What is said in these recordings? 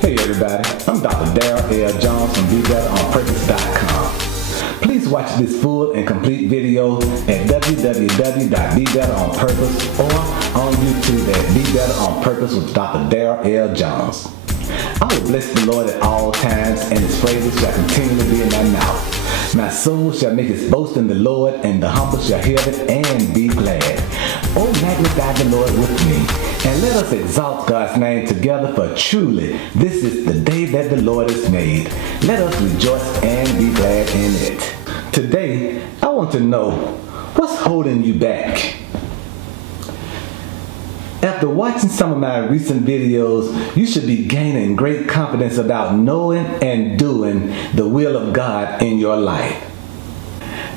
Hey everybody, I'm Dr. DARRYL from bebetteronpurpose.com. Please watch this full and complete video at www.bebetteronpurpose or on YouTube at Be Better on Purpose with Dr. DARRYL Jones. I will bless the Lord at all times, and His praises shall continually be in my mouth. My soul shall make its boast in the Lord, and the humble shall hear it and be glad. Oh, magnify the Lord with me, and let us exalt God's name together, for truly this is the day that the Lord has made. Let us rejoice and be glad in it. Today, I want to know, what's holding you back? After watching some of my recent videos, you should be gaining great confidence about knowing and doing the will of God in your life.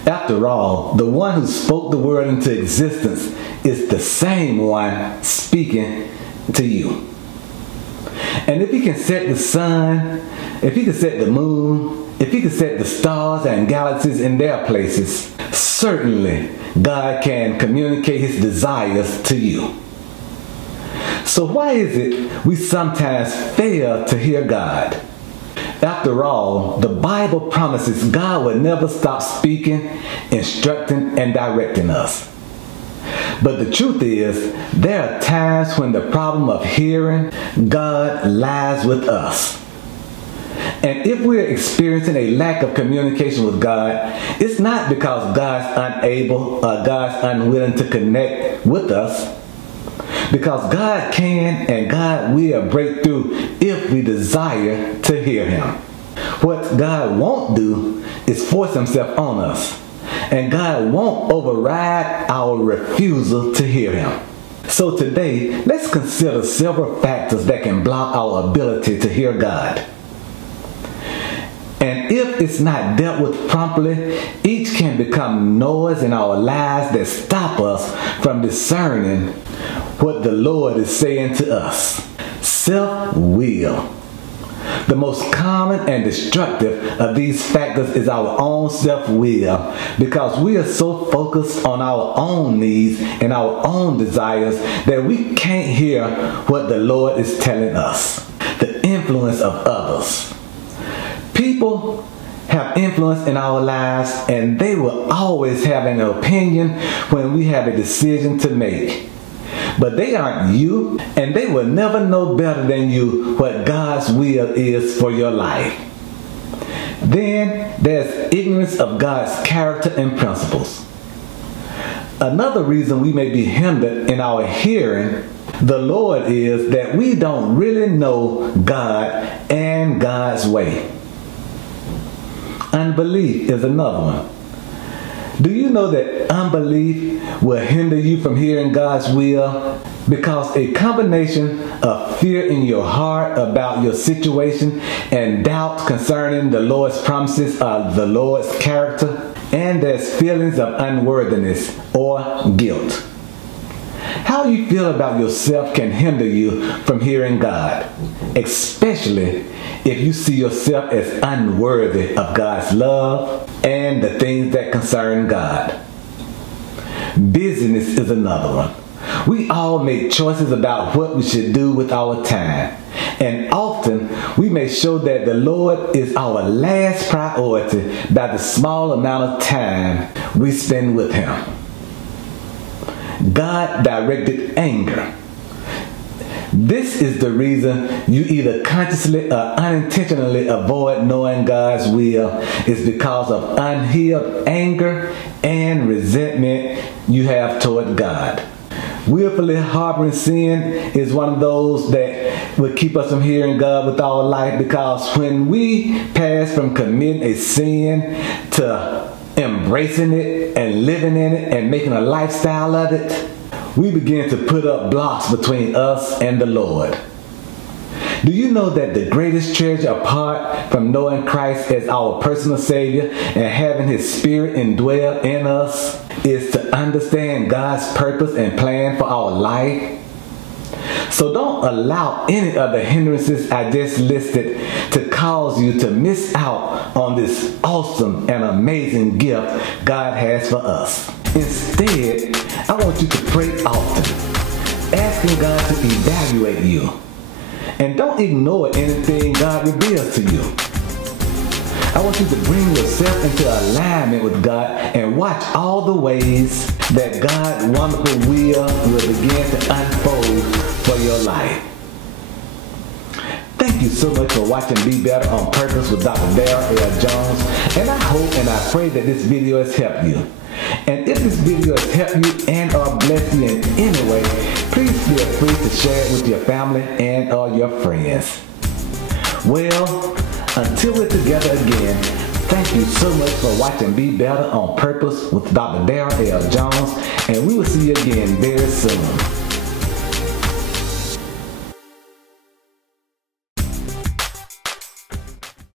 After all, the one who spoke the word into existence is the same one speaking to you. And if He can set the sun, if He can set the moon, if He can set the stars and galaxies in their places, certainly God can communicate His desires to you. So why is it we sometimes fail to hear God? After all, the Bible promises God will never stop speaking, instructing, and directing us. But the truth is, there are times when the problem of hearing God lies with us. And if we're experiencing a lack of communication with God, it's not because God's unable or God's unwilling to connect with us. Because God can and God will break through if we desire to hear Him. What God won't do is force Himself on us. And God won't override our refusal to hear Him. So today, let's consider several factors that can block our ability to hear God. And if it's not dealt with promptly, each can become noise in our lives that stop us from discerning what the Lord is saying to us. Self-will. The most common and destructive of these factors is our own self-will, because we are so focused on our own needs and our own desires that we can't hear what the Lord is telling us. The influence of others. People have influence in our lives, and they will always have an opinion when we have a decision to make. But they aren't you, and they will never know better than you what God's will is for your life. Then there's ignorance of God's character and principles. Another reason we may be hindered in our hearing the Lord is that we don't really know God and God's way. Unbelief is another one. Do you know that unbelief will hinder you from hearing God's will? Because a combination of fear in your heart about your situation and doubt concerning the Lord's promises or the Lord's character, and there's feelings of unworthiness or guilt. How you feel about yourself can hinder you from hearing God, especially if you see yourself as unworthy of God's love and the things that concern God. Busyness is another one. We all make choices about what we should do with our time. And often we may show that the Lord is our last priority by the small amount of time we spend with Him. God-directed anger. This is the reason you either consciously or unintentionally avoid knowing God's will, is because of unhealed anger and resentment you have toward God. Willfully harboring sin is one of those that will keep us from hearing God with our life, because when we pass from committing a sin to embracing it and living in it and making a lifestyle of it, we begin to put up blocks between us and the Lord. Do you know that the greatest treasure apart from knowing Christ as our personal Savior and having His Spirit indwell in us is to understand God's purpose and plan for our life? So don't allow any of the hindrances I just listed to cause you to miss out on this awesome and amazing gift God has for us. Instead, I want you to pray often, asking God to evaluate you And don't ignore anything God reveals to you. I want you to bring yourself into alignment with God and watch all the ways that God's wonderful will begin to unfold for your life. Thank you so much for watching Be Better on Purpose with Dr. DARRYL, and I hope and I pray that this video has helped you. And if this video has helped you and or blessed you in any way, please feel free to share it with your family and or your friends. Well, until we're together again, thank you so much for watching Be Better on Purpose with Dr. DARRYL, and we will see you again very soon.